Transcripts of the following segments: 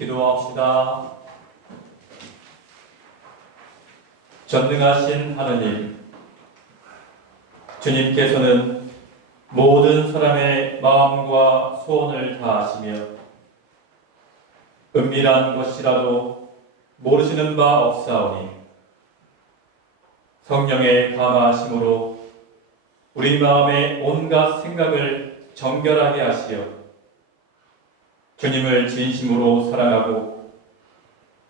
기도합시다. 전능하신 하느님, 주님께서는 모든 사람의 마음과 소원을 다하시며 은밀한 것이라도 모르시는 바 없사오니 성령의 감화하심으로 우리 마음의 온갖 생각을 정결하게 하시어 주님을 진심으로 사랑하고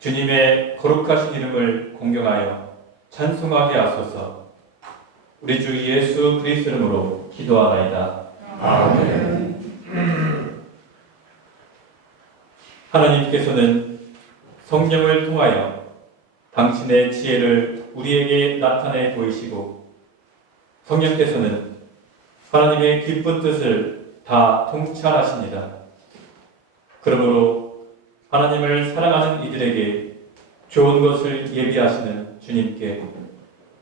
주님의 거룩하신 이름을 공경하여 찬송하게 하소서. 우리 주 예수 그리스도 이름으로 기도하나이다. 아멘. 하나님께서는 성령을 통하여 당신의 지혜를 우리에게 나타내 보이시고 성령께서는 하나님의 기쁜 뜻을 다 통찰하십니다. 그러므로 하나님을 사랑하는 이들에게 좋은 것을 예비하시는 주님께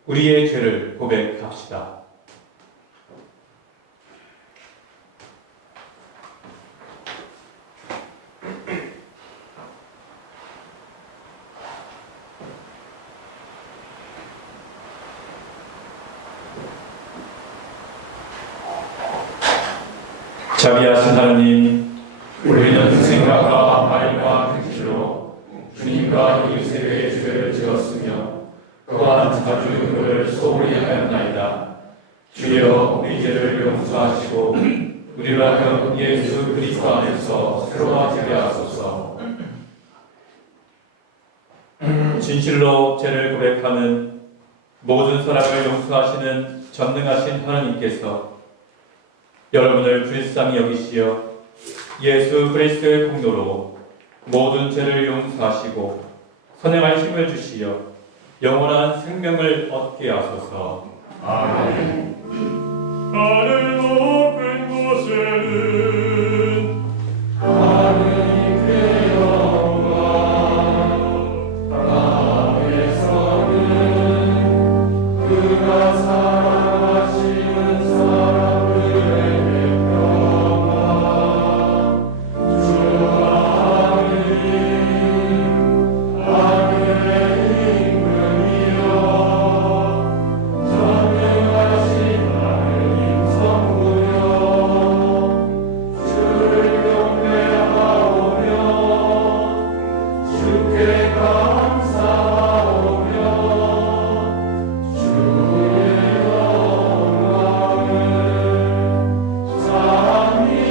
우리의 죄를 고백합시다. 자비하신 하나님, 우리는 생각과 말과 행실로 주님과 이웃에게 죄를 지었으며 또한 자주 그를 소홀히 하였나이다. 주여 우리 죄를 용서하시고 우리를 하여 예수 그리스도 안에서 새로워지게 하소서. 진실로 죄를 고백하는 모든 사람을 용서하시는 전능하신 하나님께서 여러분을 불쌍히 여기시어 예수 그리스도의 공로로 모든 죄를 용서하시고 선행할 힘을 주시어 영원한 생명을 얻게 하소서. 아멘. 하늘 높은 곳에는 하느님의 영광, 땅에서는 그가 사랑하시는 사람들에게 평화. 주 하느님, 하늘의 임금이여, 전능하신 하느님 성부여, 주를 경배하오며 주께 감사하오며 주의 영광을 찬미하나이다.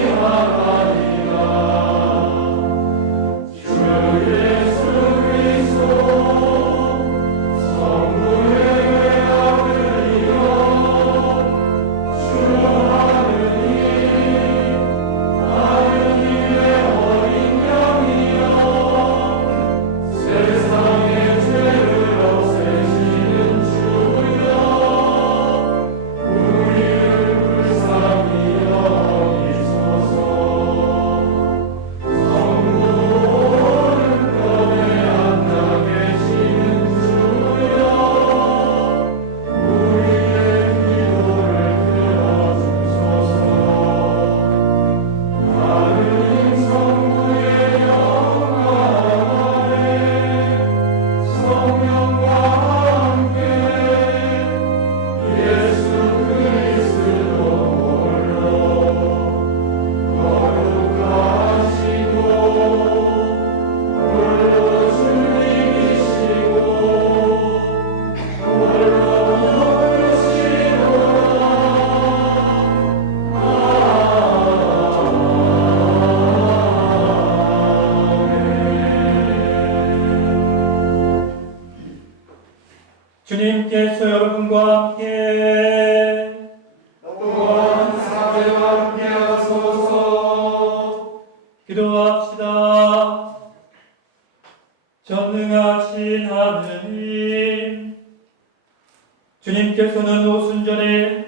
주 예수 그리스도 성부의 아들이여, 주 하느님의 어린 양이여, 세상의 죄를 없애시는 주여, 우리를 불쌍히 여기소서. 성부 오른편에 앉아 계시는 주여, 우리의 기도를 들어주소서. 하느님 성부의 영광 아래 성령과 함께 예수 그리스도 홀로 거룩하시고 홀로 주님이시고 홀로 주님께서 여러분과 함께 또한 사회와 함께 하소서. 기도합시다. 전능하신 하느님, 주님께서는 오순절에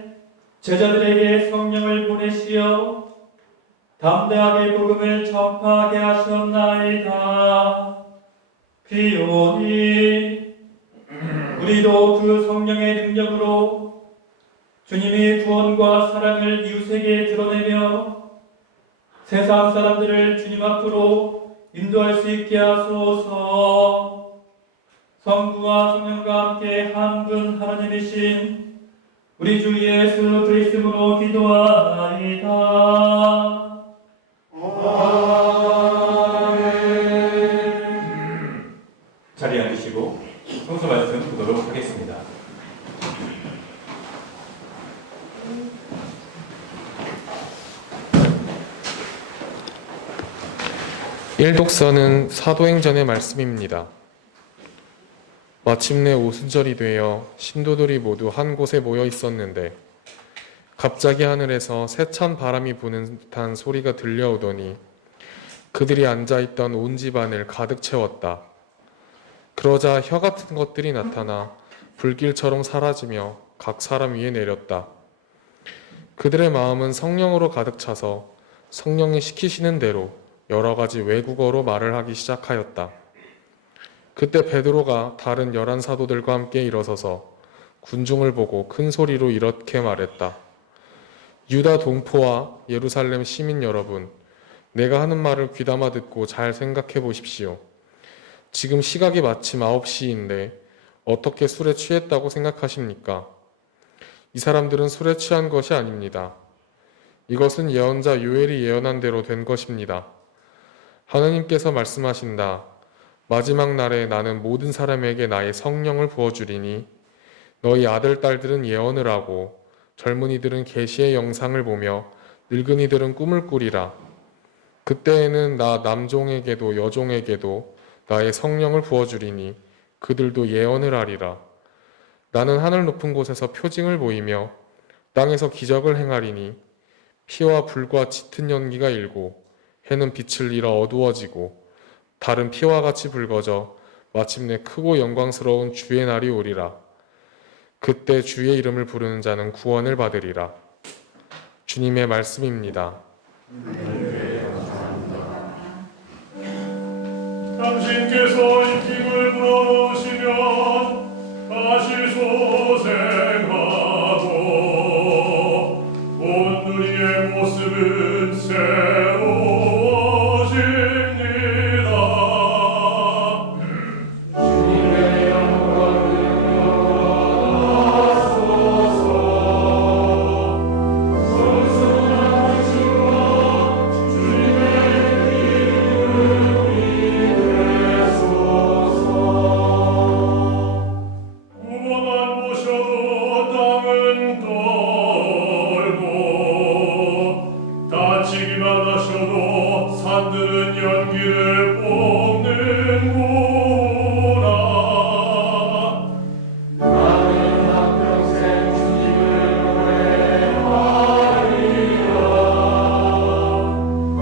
제자들에게 성령을 보내시어 담대하게 복음을 전파하게 하셨나이다. 비오니 우리도 그 성령의 능력으로 주님의 구원과 사랑을 이웃에게 드러내며 세상 사람들을 주님 앞으로 인도할 수 있게 하소서. 성부와 성령과 함께 한 분 하나님이신 우리 주 예수 그리스도로 기도하나이다. 자리에 앉으시고 성서 말씀 보도록 하겠습니다. 일독서는 사도행전의 말씀입니다. 마침내 오순절이 되어 신도들이 모두 한 곳에 모여 있었는데 갑자기 하늘에서 세찬 바람이 부는 듯한 소리가 들려오더니 그들이 앉아있던 온 집안을 가득 채웠다. 그러자 혀 같은 것들이 나타나 불길처럼 사라지며 각 사람 위에 내렸다. 그들의 마음은 성령으로 가득 차서 성령이 시키시는 대로 여러 가지 외국어로 말을 하기 시작하였다. 그때 베드로가 다른 11 사도들과 함께 일어서서 군중을 보고 큰 소리로 이렇게 말했다. 유다 동포와 예루살렘 시민 여러분, 내가 하는 말을 귀담아 듣고 잘 생각해 보십시오. 지금 시각이 마침 9시인데 어떻게 술에 취했다고 생각하십니까? 이 사람들은 술에 취한 것이 아닙니다. 이것은 예언자 요엘이 예언한 대로 된 것입니다. 하느님께서 말씀하신다. 마지막 날에 나는 모든 사람에게 나의 성령을 부어주리니 너희 아들, 딸들은 예언을 하고 젊은이들은 계시의 영상을 보며 늙은이들은 꿈을 꾸리라. 그때에는 나 남종에게도 여종에게도 나의 성령을 부어주리니 그들도 예언을 하리라. 나는 하늘 높은 곳에서 표징을 보이며 땅에서 기적을 행하리니 피와 불과 짙은 연기가 일고 해는 빛을 잃어 어두워지고 달은 피와 같이 붉어져 마침내 크고 영광스러운 주의 날이 오리라. 그때 주의 이름을 부르는 자는 구원을 받으리라. 주님의 말씀입니다. 당신께서 이 핑을 불어넣으시면 다시 소생하고 온 누리의 모습은 새로워집니다. 주님의 영광을 영원하소서. 선선한 빛과 주님의 구멍만 보셔도 땅은 떨고 다치기만 하셔도 산들은 연기를 뽐는구나. 나는 한평생 주님을 노래하리라.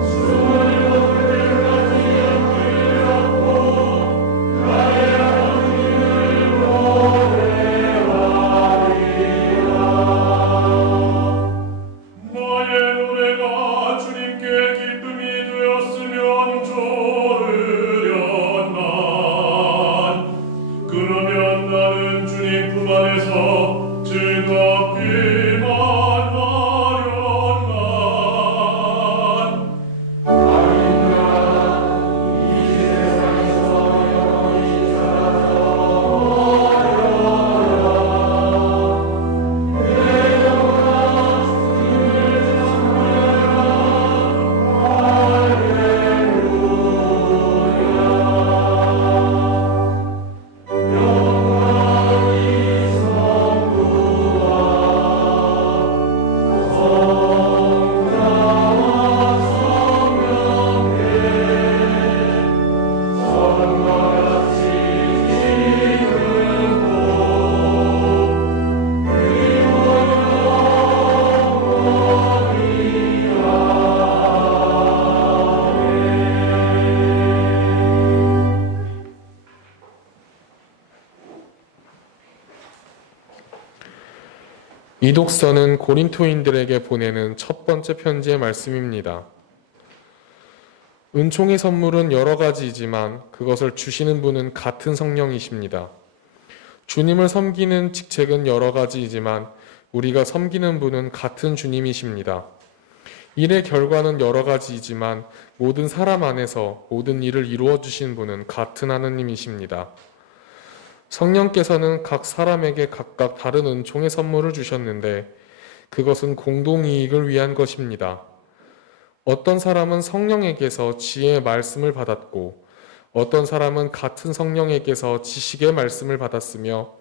숨을 거둘 때까지 연기를 잡고 나의 하나님을 노래하리라. 나의 노래가 주님께 기쁨이 되었으면 좋으련만 그러면 나는 주님 품 안에서 즐겁기만 하련만. 이 세상에서 영원히 살아서 내 영혼아 주님을 찬양하라. 영광이 성부와 성자와 성령께 서른과 같이 지금도 그리고 이 독서는 고린토인들에게 보내는 첫 번째 편지의 말씀입니다. 은총의 선물은 여러 가지이지만 그것을 주시는 분은 같은 성령이십니다. 주님을 섬기는 직책은 여러 가지이지만 우리가 섬기는 분은 같은 주님이십니다. 일의 결과는 여러 가지이지만 모든 사람 안에서 모든 일을 이루어 주신 분은 같은 하느님이십니다. 성령께서는 각 사람에게 각각 다른 은총의 선물을 주셨는데 그것은 공동이익을 위한 것입니다. 어떤 사람은 성령에게서 지혜의 말씀을 받았고 어떤 사람은 같은 성령에게서 지식의 말씀을 받았으며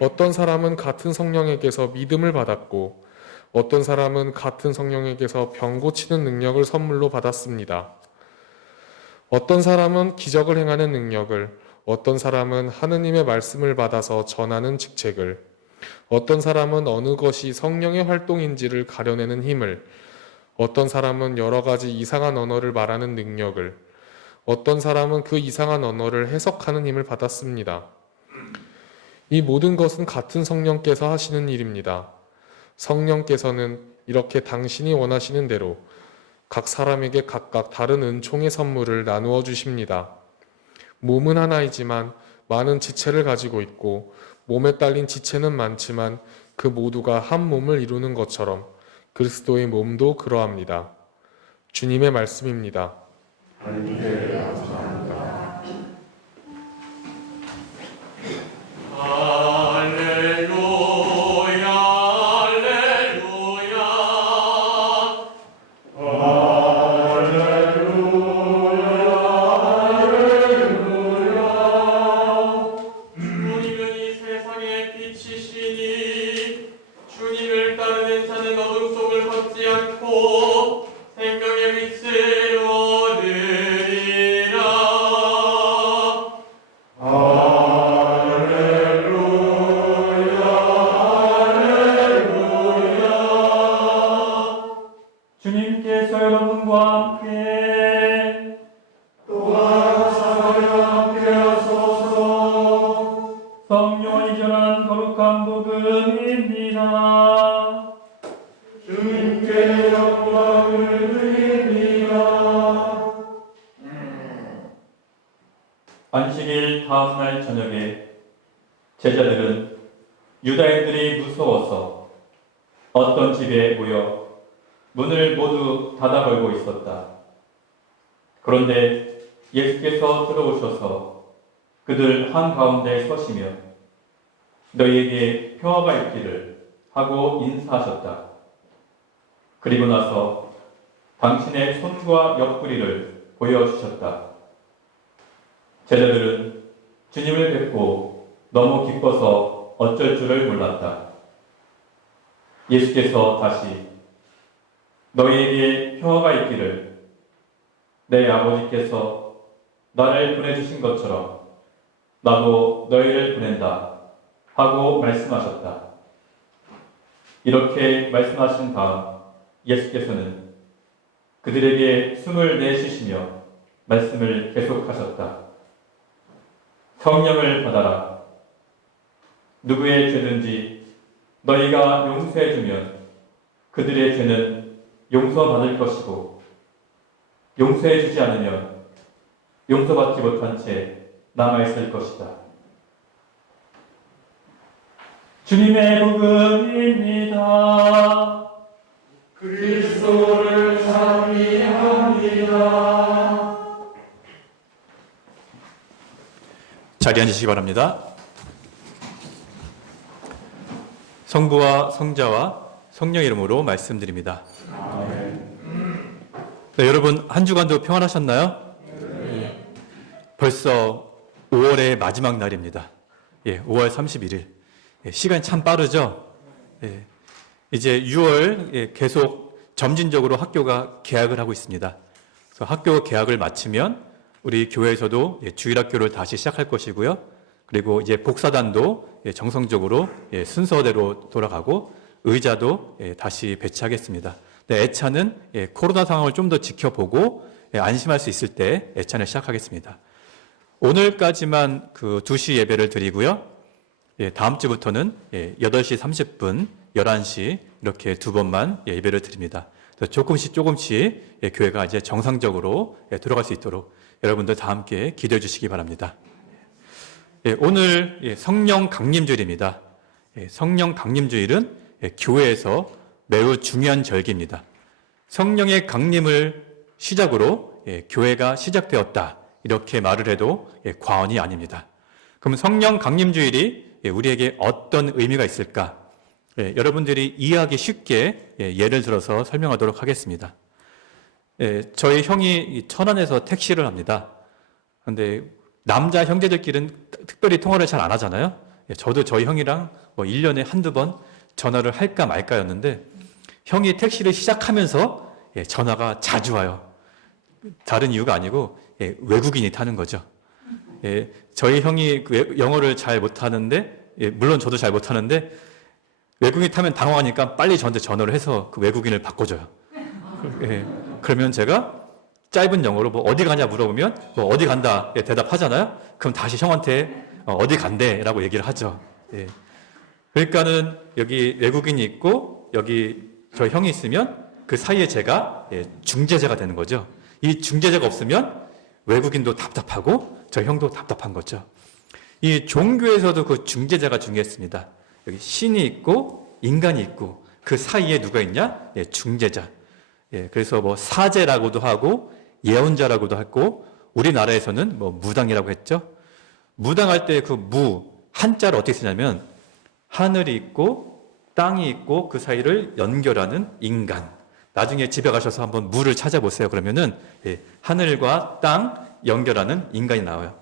어떤 사람은 같은 성령에게서 믿음을 받았고 어떤 사람은 같은 성령에게서 병 고치는 능력을 선물로 받았습니다. 어떤 사람은 기적을 행하는 능력을, 어떤 사람은 하느님의 말씀을 받아서 전하는 직책을, 어떤 사람은 어느 것이 성령의 활동인지를 가려내는 힘을, 어떤 사람은 여러 가지 이상한 언어를 말하는 능력을, 어떤 사람은 그 이상한 언어를 해석하는 힘을 받았습니다. 이 모든 것은 같은 성령께서 하시는 일입니다. 성령께서는 이렇게 당신이 원하시는 대로 각 사람에게 각각 다른 은총의 선물을 나누어 주십니다. 몸은 하나이지만 많은 지체를 가지고 있고 몸에 딸린 지체는 많지만 그 모두가 한 몸을 이루는 것처럼 그리스도의 몸도 그러합니다. 주님의 말씀입니다. 할렐루야 할렐루야 주님은 이 세상의 빛이시니 주님을 따르는 자는 어둠 속을 걷지 않고 주님께서 여러분과 함께 또한 사랑과 함께 하소서. 성령이 전한 거룩한 복음입니다. 주님께 영광을 드립니다. 안식일 다음날 저녁에 제자들은 유다인들이 무서워서 어떤 집에 모여 문을 모두 닫아 걸고 있었다. 그런데 예수께서 들어오셔서 그들 한가운데 서시며 너희에게 평화가 있기를 하고 인사하셨다. 그리고 나서 당신의 손과 옆구리를 보여주셨다. 제자들은 주님을 뵙고 너무 기뻐서 어쩔 줄을 몰랐다. 예수께서 다시 너희에게 평화가 있기를 내 아버지께서 나를 보내주신 것처럼 나도 너희를 보낸다 하고 말씀하셨다. 이렇게 말씀하신 다음 예수께서는 그들에게 숨을 내쉬시며 말씀을 계속하셨다. 성령을 받아라. 누구의 죄든지 너희가 용서해주면 그들의 죄는 용서받을 것이고 용서해주지 않으면 용서받지 못한 채 남아있을 것이다. 주님의 복음입니다. 그리스도를 찬미합니다. 자리에 앉으시기 바랍니다. 성부와 성자와 성령 이름으로 말씀드립니다. 네, 여러분 한 주간도 평안하셨나요? 네. 벌써 5월의 마지막 날입니다. 5월 31일. 시간이 참 빠르죠? 이제 6월 계속 점진적으로 학교가 개학을 하고 있습니다. 그래서 학교 개학을 마치면 우리 교회에서도 주일학교를 다시 시작할 것이고요. 그리고 이제 복사단도 정성적으로 순서대로 돌아가고 의자도 다시 배치하겠습니다. 애찬은 코로나 상황을 좀 더 지켜보고 안심할 수 있을 때 애찬을 시작하겠습니다. 오늘까지만 그 2시 예배를 드리고요. 다음 주부터는 8시 30분, 11시 이렇게 2번만 예배를 드립니다. 조금씩 교회가 이제 정상적으로 들어갈 수 있도록 여러분들 다 함께 기도해 주시기 바랍니다. 오늘 성령 강림주일입니다. 성령 강림주일은 교회에서 매우 중요한 절기입니다. 성령의 강림을 시작으로 교회가 시작되었다. 이렇게 말을 해도 과언이 아닙니다. 그럼 성령 강림주일이 우리에게 어떤 의미가 있을까? 여러분들이 이해하기 쉽게 예를 들어서 설명하도록 하겠습니다. 저희 형이 천안에서 택시를 합니다. 그런데 남자 형제들끼리는 특별히 통화를 잘 안 하잖아요. 저도 저희 형이랑 1년에 한두 번 전화를 할까 말까였는데 형이 택시를 시작하면서 전화가 자주 와요. 다른 이유가 아니고 외국인이 타는 거죠. 저희 형이 영어를 잘 못하는데 물론 저도 잘 못하는데 외국인이 타면 당황하니까 빨리 저한테 전화를 해서 그 외국인을 바꿔줘요. 그러면 제가 짧은 영어로 어디 가냐 물어보면 어디 간다 대답하잖아요. 그럼 다시 형한테 어디 간대 라고 얘기를 하죠. 그러니까는 여기 외국인이 있고 여기 저희 형이 있으면 그 사이에 제가 중재자가 되는 거죠. 이 중재자가 없으면 외국인도 답답하고 저희 형도 답답한 거죠. 이 종교에서도 그 중재자가 중요했습니다. 여기 신이 있고 인간이 있고 그 사이에 누가 있냐? 중재자. 그래서 사제라고도 하고 예언자라고도 하고 우리나라에서는 무당이라고 했죠. 무당할 때 그 무 한자를 어떻게 쓰냐면 하늘이 있고 땅이 있고 그 사이를 연결하는 인간. 나중에 집에 가셔서 한번 무를 찾아보세요. 그러면은 하늘과 땅 연결하는 인간이 나와요.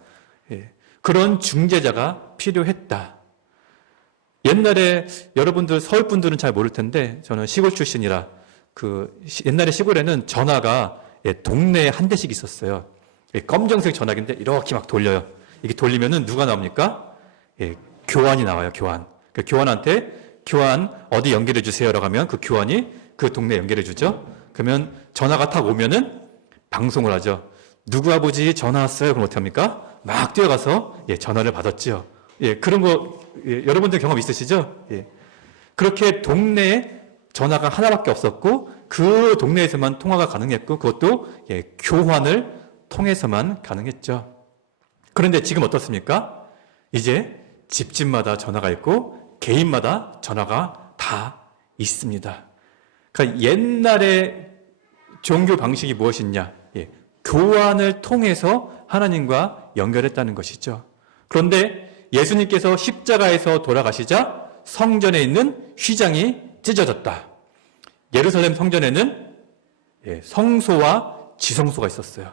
그런 중재자가 필요했다. 옛날에 여러분들 서울 분들은 잘 모를 텐데 저는 시골 출신이라 옛날에 시골에는 전화가 동네에 한 대씩 있었어요. 검정색 전화기인데 이렇게 막 돌려요. 이게 돌리면은 누가 나옵니까? 교환이 나와요. 교환. 그 교환한테 교환 어디 연결해 주세요라고 하면 그 교환이 그 동네 연결해 주죠. 그러면 전화가 탁 오면은 방송을 하죠. 누구 아버지 전화 왔어요? 그럼 어떻게 합니까? 막 뛰어가서 전화를 받았지요. 그런 거 여러분들 경험 있으시죠? 그렇게 동네에 전화가 하나밖에 없었고 그 동네에서만 통화가 가능했고 그것도 교환을 통해서만 가능했죠. 그런데 지금 어떻습니까? 이제 집집마다 전화가 있고 개인마다 전화가 다 있습니다. 그러니까 옛날에 종교 방식이 무엇이냐? 교환을 통해서 하나님과 연결했다는 것이죠. 그런데 예수님께서 십자가에서 돌아가시자 성전에 있는 휘장이 찢어졌다. 예루살렘 성전에는 성소와 지성소가 있었어요.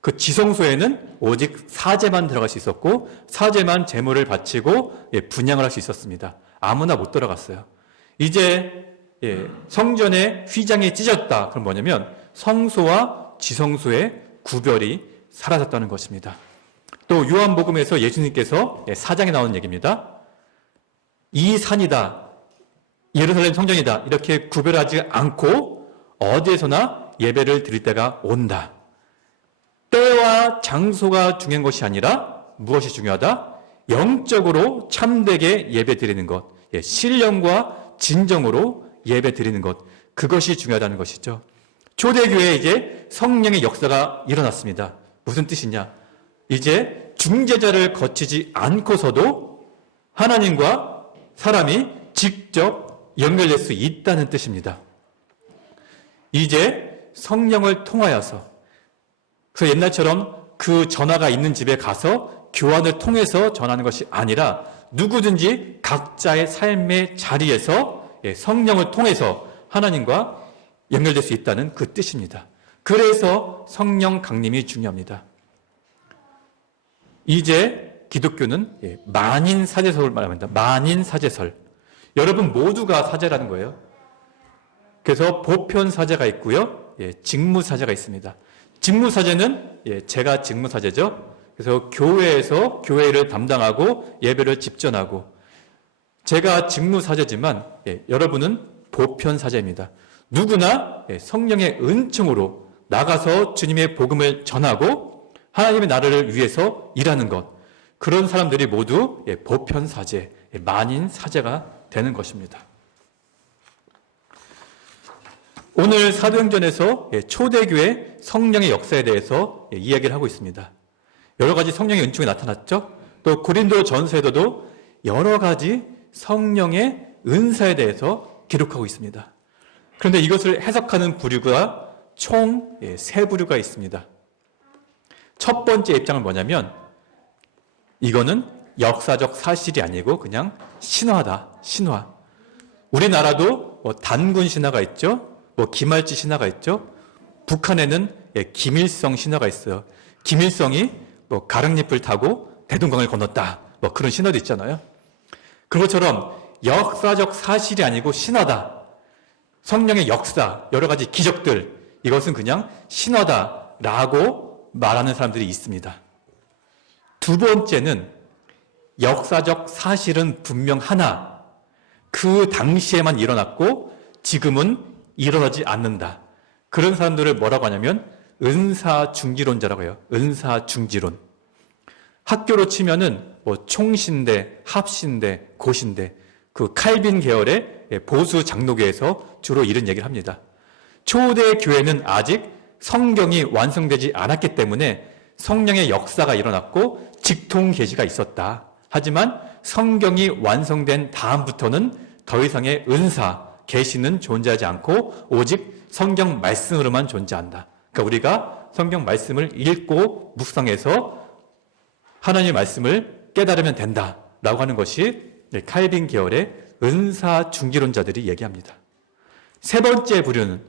그 지성소에는 오직 사제만 들어갈 수 있었고 사제만 제물을 바치고 분향을 할 수 있었습니다. 아무나 못 들어갔어요. 이제 성전의 휘장이 찢어졌다. 그럼 뭐냐면 성소와 지성소의 구별이 사라졌다는 것입니다. 또 요한복음에서 예수님께서 4장에 나오는 얘기입니다. 이 산이다, 예루살렘 성전이다 이렇게 구별하지 않고 어디에서나 예배를 드릴 때가 온다. 때와 장소가 중요한 것이 아니라 무엇이 중요하다? 영적으로 참되게 예배 드리는 것, 신령과 진정으로 예배 드리는 것, 그것이 중요하다는 것이죠. 초대교회에 이제 성령의 역사가 일어났습니다. 무슨 뜻이냐? 이제 중재자를 거치지 않고서도 하나님과 사람이 직접 연결될 수 있다는 뜻입니다. 이제 성령을 통하여서, 그래서 옛날처럼 그 전화가 있는 집에 가서 교환을 통해서 전하는 것이 아니라 누구든지 각자의 삶의 자리에서 성령을 통해서 하나님과 연결될 수 있다는 그 뜻입니다. 그래서 성령 강림이 중요합니다. 이제 기독교는 만인 사제설을 말합니다. 만인 사제설. 여러분 모두가 사제라는 거예요. 그래서 보편 사제가 있고요. 직무 사제가 있습니다. 직무 사제는 제가 직무 사제죠. 그래서 교회에서 교회를 담당하고 예배를 집전하고, 제가 직무 사제지만 여러분은 보편 사제입니다. 누구나 성령의 은총으로 나가서 주님의 복음을 전하고 하나님의 나라를 위해서 일하는 것, 그런 사람들이 모두 보편 사제, 만인 사제가 되는 것입니다. 오늘 사도행전에서 초대교회 성령의 역사에 대해서 이야기를 하고 있습니다. 여러 가지 성령의 은총이 나타났죠. 또 고린도 전서에도 여러 가지 성령의 은사에 대해서 기록하고 있습니다. 그런데 이것을 해석하는 부류가 총 3부류가 있습니다. 첫 번째 입장은 뭐냐면 이거는 역사적 사실이 아니고 그냥 신화다. 신화. 우리나라도 단군 신화가 있죠. 김할지 신화가 있죠. 북한에는 김일성 신화가 있어요. 김일성이 가랑잎을 타고 대동강을 건넜다. 그런 신화도 있잖아요. 그것처럼 역사적 사실이 아니고 신화다. 성령의 역사, 여러 가지 기적들, 이것은 그냥 신화다라고 말하는 사람들이 있습니다. 두 번째는 역사적 사실은 분명 하나, 그 당시에만 일어났고 지금은 일어나지 않는다. 그런 사람들을 뭐라고 하냐면 은사중지론자라고 해요. 은사중지론. 학교로 치면은 총신대, 합신대, 고신대, 그 칼빈 계열의 보수 장로교에서 주로 이런 얘기를 합니다. 초대 교회는 아직 성경이 완성되지 않았기 때문에 성령의 역사가 일어났고 직통 계시가 있었다. 하지만 성경이 완성된 다음부터는 더 이상의 은사, 계시는 존재하지 않고 오직 성경 말씀으로만 존재한다. 그러니까 우리가 성경 말씀을 읽고 묵상해서 하나님의 말씀을 깨달으면 된다라고 하는 것이 칼빈 계열의 은사 중기론자들이 얘기합니다. 세 번째 부류는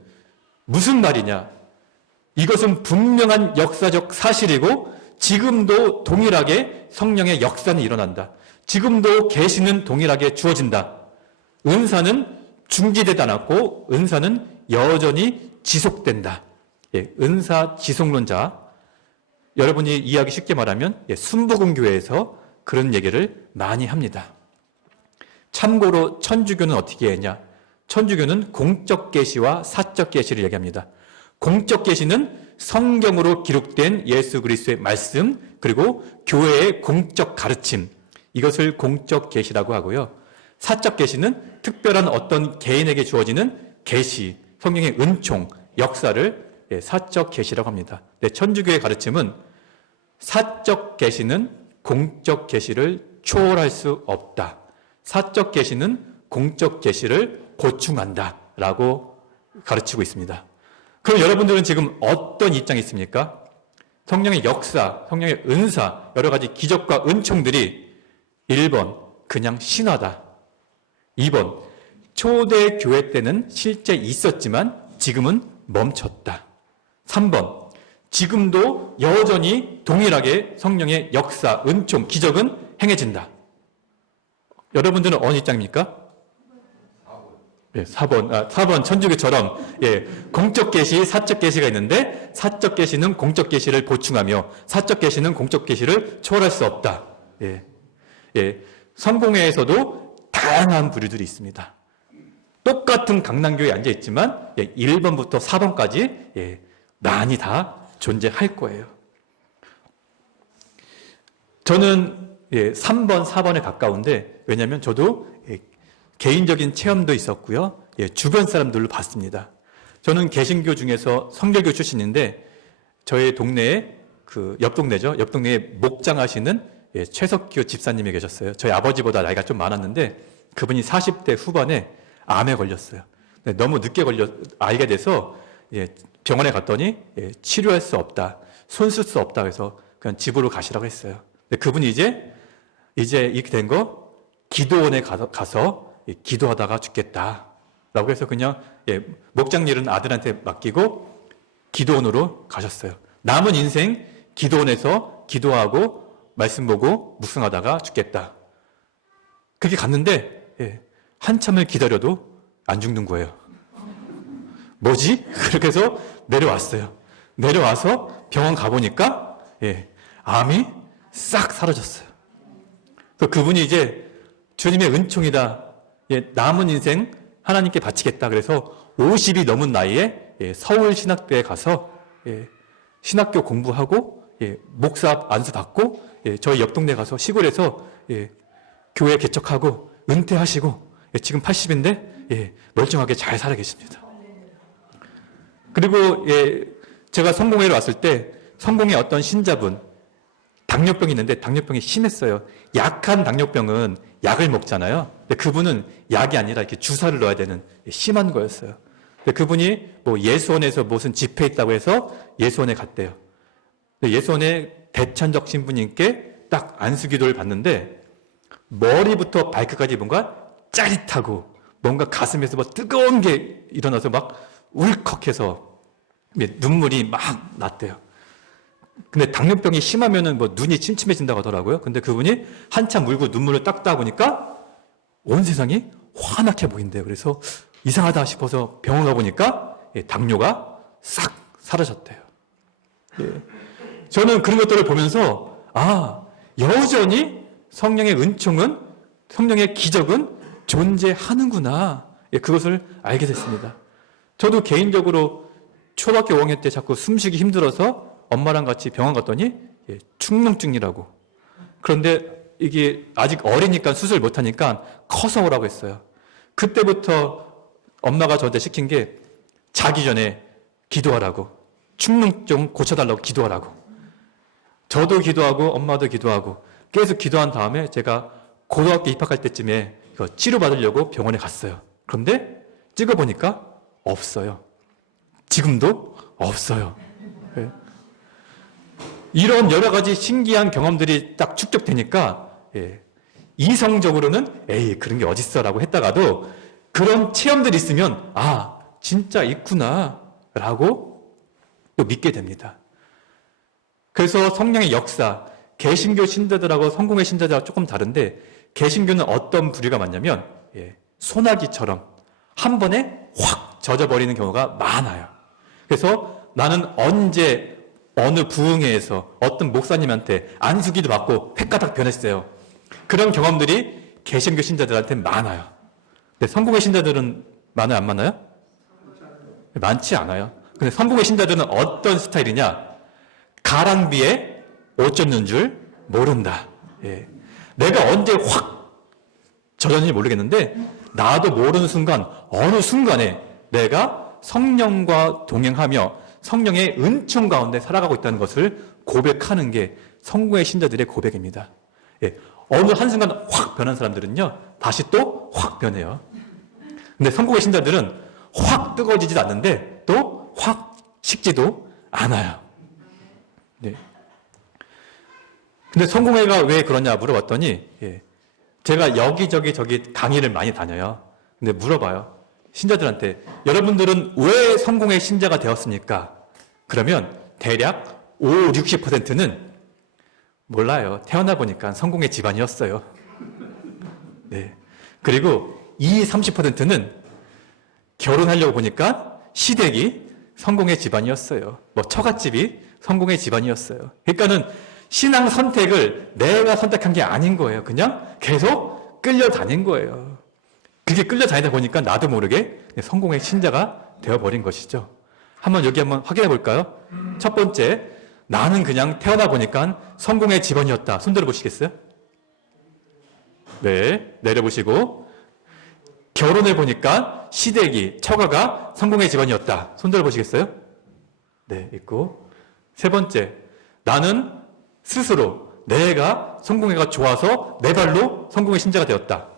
무슨 말이냐? 이것은 분명한 역사적 사실이고 지금도 동일하게 성령의 역사는 일어난다. 지금도 계시는 동일하게 주어진다. 은사는 중지되지 않았고 은사는 여전히 지속된다. 은사 지속론자. 여러분이 이해하기 쉽게 말하면 순복음교회에서 그런 얘기를 많이 합니다. 참고로 천주교는 어떻게 했냐? 천주교는 공적 계시와 사적 계시를 얘기합니다. 공적 계시는 성경으로 기록된 예수 그리스도의 말씀, 그리고 교회의 공적 가르침, 이것을 공적 계시라고 하고요. 사적 계시는 특별한 어떤 개인에게 주어지는 계시, 성령의 은총, 역사를 사적 계시라고 합니다. 네, 천주교의 가르침은 사적 계시는 공적 계시를 초월할 수 없다. 사적 계시는 공적 계시를 보충한다라고 가르치고 있습니다. 그럼 여러분들은 지금 어떤 입장이 있습니까? 성령의 역사, 성령의 은사, 여러 가지 기적과 은총들이 1번 그냥 신화다. 2번 초대 교회 때는 실제 있었지만 지금은 멈췄다. 3번 지금도 여전히 동일하게 성령의 역사, 은총, 기적은 행해진다. 여러분들은 어느 입장입니까? 4번 천주교처럼 공적 계시, 사적 계시가 있는데 사적 계시는 공적 계시를 보충하며 사적 계시는 공적 계시를 초월할 수 없다. 성공회에서도 다양한 부류들이 있습니다. 똑같은 강남교회에 앉아 있지만 1번부터 4번까지 많이 다 존재할 거예요. 저는 3번, 4번에 가까운데 왜냐하면 저도 개인적인 체험도 있었고요. 주변 사람들로 봤습니다. 저는 개신교 중에서 성결교 출신인데 저희 동네에 옆 동네죠. 옆 동네에 목장하시는 최석규 집사님이 계셨어요. 저희 아버지보다 나이가 좀 많았는데 그분이 40대 후반에 암에 걸렸어요. 너무 늦게 알게 돼서 병원에 갔더니 치료할 수 없다. 손 쓸 수 없다. 그래서 그냥 집으로 가시라고 했어요. 근데 그분이 이제 이렇게 된 거 기도원에 가서 기도하다가 죽겠다라고 해서 그냥 목장 일은 아들한테 맡기고 기도원으로 가셨어요. 남은 인생 기도원에서 기도하고 말씀 보고 묵상하다가 죽겠다. 그렇게 갔는데 한참을 기다려도 안 죽는 거예요. 뭐지? 그렇게 해서 내려왔어요. 내려와서 병원 가보니까 암이 싹 사라졌어요. 그래서 그분이 이제 주님의 은총이다. 남은 인생 하나님께 바치겠다. 그래서 50이 넘은 나이에 서울신학대에 가서 신학교 공부하고 목사 안수 받고 저희 옆 동네 가서 시골에서 교회 개척하고 은퇴하시고 지금 80인데 멀쩡하게 잘 살아 계십니다. 그리고 제가 성공회로 왔을 때 성공의 어떤 신자분 당뇨병이 있는데 당뇨병이 심했어요. 약한 당뇨병은 약을 먹잖아요. 근데 그분은 약이 아니라 이렇게 주사를 넣어야 되는 심한 거였어요. 근데 그분이 뭐 예수원에서 무슨 집회 있다고 해서 예수원에 갔대요. 근데 예수원에 대천적 신부님께 딱 안수기도를 받는데 머리부터 발끝까지 뭔가 짜릿하고 뭔가 가슴에서 뭐 뜨거운 게 일어나서 막 울컥해서 눈물이 막 났대요. 근데 당뇨병이 심하면은 뭐 눈이 침침해진다고 하더라고요. 근데 그분이 한참 울고 눈물을 닦다 보니까 온 세상이 환하게 보인대요. 그래서 이상하다 싶어서 병원 가보니까 당뇨가 싹 사라졌대요. 저는 그런 것들을 보면서 여전히 성령의 은총은, 성령의 기적은 존재하는구나. 그것을 알게 됐습니다. 저도 개인적으로 초등학교 5학년 때 자꾸 숨쉬기 힘들어서 엄마랑 같이 병원 갔더니 축농증이라고. 그런데 이게 아직 어리니까 수술 못하니까 커서 오라고 했어요. 그때부터 엄마가 저한테 시킨 게 자기 전에 기도하라고, 축농증 고쳐달라고 기도하라고. 저도 기도하고 엄마도 기도하고 계속 기도한 다음에 제가 고등학교 입학할 때쯤에 치료받으려고 병원에 갔어요. 그런데 찍어보니까 없어요. 지금도 없어요. 이런 여러 가지 신기한 경험들이 딱 축적되니까 이성적으로는 에이 그런 게 어딨어라고 했다가도 그런 체험들이 있으면 진짜 있구나 라고 또 믿게 됩니다. 그래서 성령의 역사, 개신교 신자들하고 성공의 신자들하고 조금 다른데 개신교는 어떤 부류가 많냐면 소나기처럼 한 번에 확 젖어버리는 경우가 많아요. 그래서 나는 언제 어느 부흥회에서 어떤 목사님한테 안수기도 받고 획가닥 변했어요. 그런 경험들이 개신교 신자들한테 많아요. 근데 성공의 신자들은 많아요, 안 많아요? 많지 않아요. 근데 성공의 신자들은 어떤 스타일이냐? 가랑비에 옷 젖는 줄 모른다. 예. 내가 언제 확 젖었는지 모르겠는데 나도 모르는 순간 어느 순간에 내가 성령과 동행하며 성령의 은총 가운데 살아가고 있다는 것을 고백하는 게 성공의 신자들의 고백입니다. 예. 어느 한순간 확 변한 사람들은요, 다시 또 확 변해요. 근데 성공의 신자들은 확 뜨거워지지도 않는데 또 확 식지도 않아요. 네. 근데 성공회가 왜 그러냐 물어봤더니, 예. 제가 여기저기 강의를 많이 다녀요. 근데 물어봐요. 신자들한테, 여러분들은 왜 성공의 신자가 되었습니까? 그러면 대략 60%는 몰라요. 태어나 보니까 성공의 집안이었어요. 네. 그리고 30%는 결혼하려고 보니까 시댁이 성공의 집안이었어요. 뭐 처갓집이 성공의 집안이었어요. 그러니까는 신앙 선택을 내가 선택한 게 아닌 거예요. 그냥 계속 끌려다닌 거예요. 그게 끌려다니다 보니까 나도 모르게 성공의 신자가 되어버린 것이죠. 여기 한번 확인해 볼까요? 첫 번째, 나는 그냥 태어나 보니까 성공의 집안이었다. 손 들어보시겠어요? 네, 내려보시고. 결혼해 보니까 시댁이, 처가가 성공의 집안이었다. 손 들어보시겠어요? 네, 있고. 세 번째, 나는 스스로 내가 성공회가 좋아서 내 발로 성공의 신자가 되었다.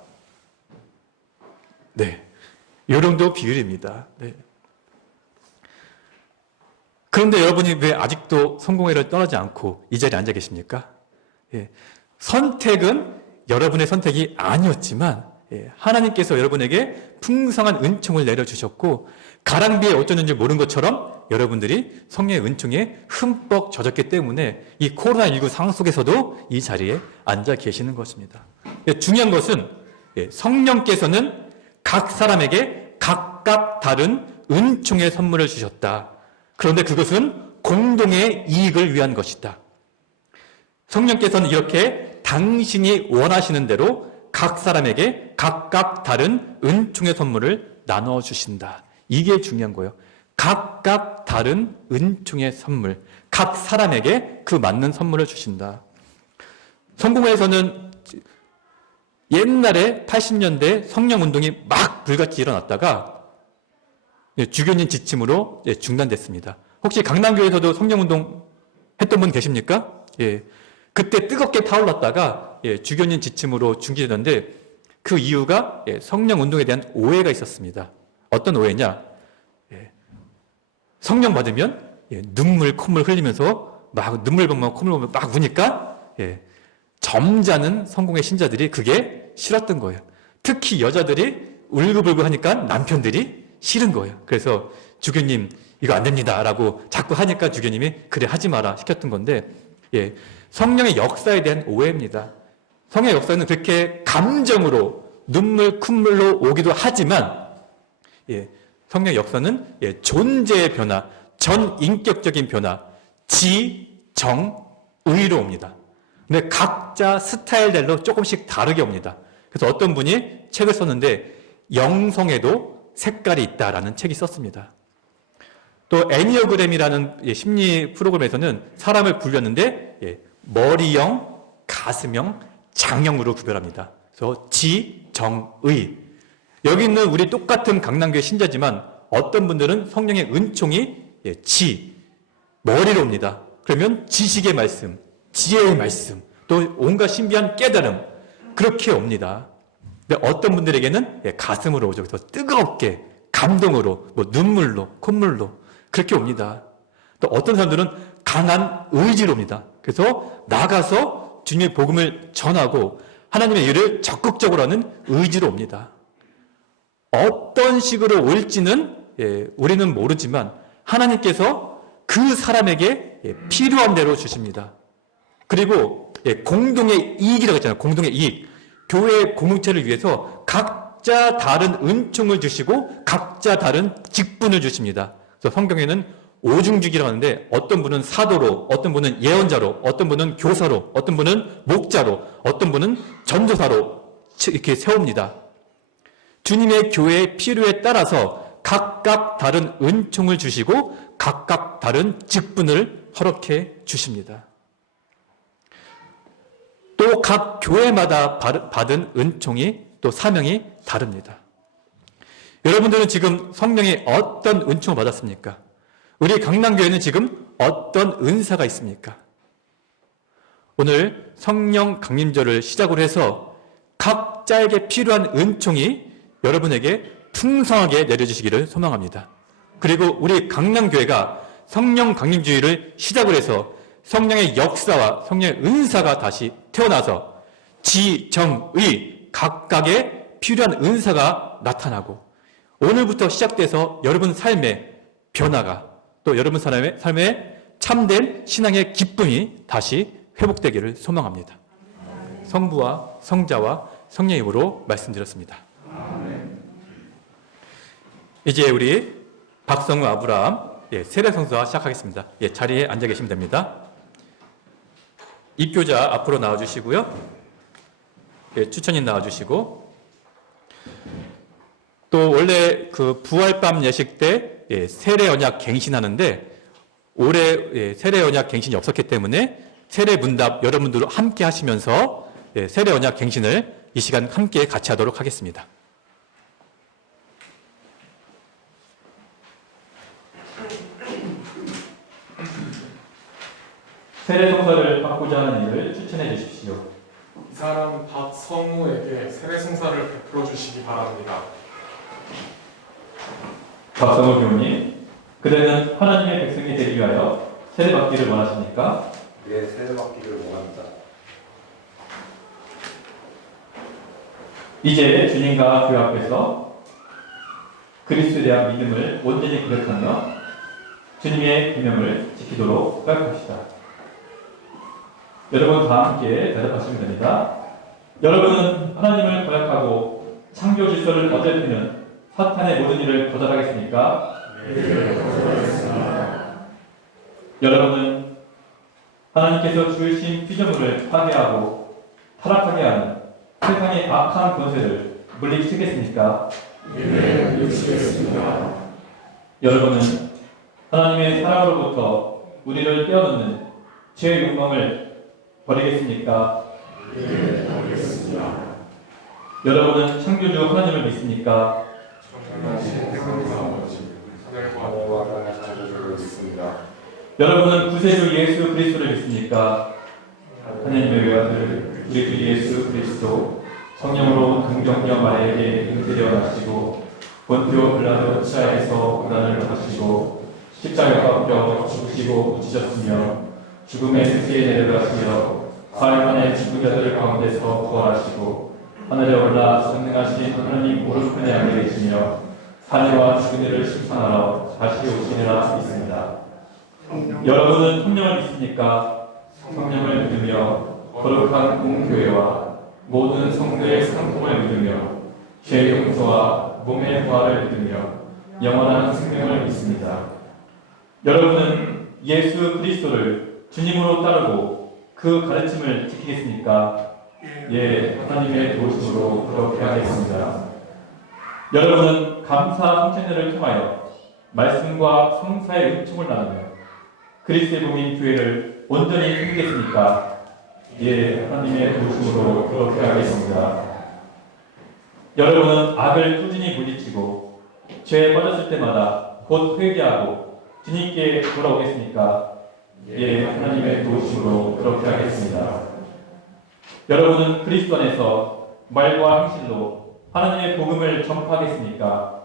네, 이 정도 비율입니다. 네. 그런데 여러분이 왜 아직도 성공회를 떠나지 않고 이 자리에 앉아 계십니까? 예. 선택은 여러분의 선택이 아니었지만, 예. 하나님께서 여러분에게 풍성한 은총을 내려주셨고, 가랑비에 어쩌는지 모르는 것처럼 여러분들이 성령의 은총에 흠뻑 젖었기 때문에 이 코로나19 상황 속에서도 이 자리에 앉아 계시는 것입니다. 예. 중요한 것은, 예. 성령께서는 각 사람에게 각각 다른 은총의 선물을 주셨다. 그런데 그것은 공동의 이익을 위한 것이다. 성령께서는 이렇게 당신이 원하시는 대로 각 사람에게 각각 다른 은총의 선물을 나눠 주신다. 이게 중요한 거예요. 각각 다른 은총의 선물, 각 사람에게 그 맞는 선물을 주신다. 성공회에서는 옛날에 80년대 성령운동이 막 불같이 일어났다가 주교님 지침으로 중단됐습니다. 혹시 강남교회에서도 성령운동 했던 분 계십니까? 예. 그때 뜨겁게 타올랐다가 주교님 지침으로 중지되는데 그 이유가 성령운동에 대한 오해가 있었습니다. 어떤 오해냐? 성령 받으면 눈물, 콧물 흘리면서 막 눈물 범벅 콧물 막 우니까 점잖은 성공의 신자들이 그게 싫었던 거예요. 특히 여자들이 울고불고 하니까 남편들이 싫은 거예요. 그래서 주교님 이거 안 됩니다 라고 자꾸 하니까 주교님이 그래 하지 마라 시켰던 건데, 성령의 역사에 대한 오해입니다. 성령의 역사는 그렇게 감정으로 눈물 콧물로 오기도 하지만 성령의 역사는 존재의 변화, 전인격적인 변화, 지, 정, 의로 옵니다. 근데 각자 스타일별로 조금씩 다르게 옵니다. 그래서 어떤 분이 책을 썼는데 영성에도 색깔이 있다라는 책이 썼습니다. 또 애니어그램이라는 심리 프로그램에서는 사람을 불렸는데 머리형, 가슴형, 장형으로 구별합니다. 그래서 지, 정, 의. 여기 있는 우리 똑같은 강남교회 신자지만 어떤 분들은 성령의 은총이 지, 머리로 옵니다. 그러면 지식의 말씀, 지혜의 말씀, 또 온갖 신비한 깨달음, 그렇게 옵니다. 근데 어떤 분들에게는 가슴으로 오죠. 그래서 뜨겁게, 감동으로, 뭐 눈물로, 콧물로 그렇게 옵니다. 또 어떤 사람들은 강한 의지로 옵니다. 그래서 나가서 주님의 복음을 전하고 하나님의 일을 적극적으로 하는 의지로 옵니다. 어떤 식으로 올지는 우리는 모르지만 하나님께서 그 사람에게 필요한 대로 주십니다. 그리고 공동의 이익이라고 했잖아요. 공동의 이익. 교회의 공동체를 위해서 각자 다른 은총을 주시고 각자 다른 직분을 주십니다. 그래서 성경에는 오중직이라고 하는데 어떤 분은 사도로, 어떤 분은 예언자로, 어떤 분은 교사로, 어떤 분은 목자로, 어떤 분은 전도사로 이렇게 세웁니다. 주님의 교회의 필요에 따라서 각각 다른 은총을 주시고 각각 다른 직분을 허락해 주십니다. 또 각 교회마다 받은 은총이 또 사명이 다릅니다. 여러분들은 지금 성령의 어떤 은총을 받았습니까? 우리 강남교회는 지금 어떤 은사가 있습니까? 오늘 성령 강림절을 시작으로 해서 각자에게 필요한 은총이 여러분에게 풍성하게 내려주시기를 소망합니다. 그리고 우리 강남교회가 성령 강림주의를 시작으로 해서 성령의 역사와 성령의 은사가 다시 태어나서 지, 정, 의 각각의 필요한 은사가 나타나고 오늘부터 시작돼서 여러분 삶의 변화가 또 여러분 삶의 참된 신앙의 기쁨이 다시 회복되기를 소망합니다. 성부와 성자와 성령의 이름으로 말씀드렸습니다. 이제 우리 박성우 아브라함 세례성사 시작하겠습니다. 자리에 앉아 계시면 됩니다. 입교자 앞으로 나와주시고요. 추천인 나와주시고 또 원래 그 부활밤 예식 때 세례 언약 갱신하는데 올해 세례 언약 갱신이 없었기 때문에 세례 문답 여러분들도 함께 하시면서 세례 언약 갱신을 이 시간 함께 같이 하도록 하겠습니다. 세례 성사를 받고자 하는 이를 추천해 주십시오. 이 사람 박성우에게 세례성사를 베풀어 주시기 바랍니다. 박성우 교우님, 그대는 하나님의 백성이 되기 위하여 세례받기를 원하십니까? 예, 세례받기를 원합니다. 이제 주님과 교회 앞에서 그리스도에 대한 믿음을 온전히 고백하며 주님의 계명을 지키도록 고백합시다. 여러분 다 함께 대답하시면 됩니다. 여러분은 하나님을 고백하고 창조 질서를 어설피는 사탄의 모든 일을 거절하겠습니까? 네, 거절하겠습니다. 여러분은 하나님께서 주신 피조물을 파괴하고 타락하게 하는 세상의 악한 권세를 물리치겠습니까? 네, 물리치겠습니다. 여러분은 하나님의 사랑으로부터 우리를 떼어놓는 죄의 욕망을 버리겠습니까? 네, 버리겠습니다. 여러분은 창조주 하나님을 믿습니까? 하늘과 땅의 창조주를 믿습니다. 여러분은 구세주 예수 그리스도를 믿습니까? 하나님의 외아들 우리 주 예수 그리스도 성령으로 동정녀 마리아에게 잉태되어 나시고 본디오 빌라도 치하에서 고난을 받으시고 십자가에 박혀 죽으시고 묻히셨으며 죽음의 습기에 내려가시며 사흘 만에 죽은 자들 가운데서 부활하시고 하늘에 올라 전능하신 하나님 오른편에 앉아 계시며 사내와 죽은 이를 심판하러 다시 오시리라 믿습니다. 여러분은 성령을 믿습니까? 성령을 믿으며 거룩한 공교회와 모든 성도의 상통을 믿으며 죄 용서와 몸의 부활을 믿으며 영원한 생명을 믿습니다. 여러분은 예수 그리스도를 주님으로 따르고 그 가르침을 지키겠습니까? 예, 하나님의 도우심으로 그렇게 하겠습니다. 여러분은 감사 성찬회를 통하여 말씀과 성사의 은총을 나누며 그리스도의 몸인 교회를 온전히 섬기겠습니까? 예, 하나님의 도우심으로 그렇게 하겠습니다. 여러분은 악을 꾸준히 물리치고 죄에 빠졌을 때마다 곧 회개하고 주님께 돌아오겠습니까? 예, 하나님의 도우심으로 그렇게 하겠습니다. 여러분은 그리스도 안에서 말과 행실로 하나님의 복음을 전파하겠습니까?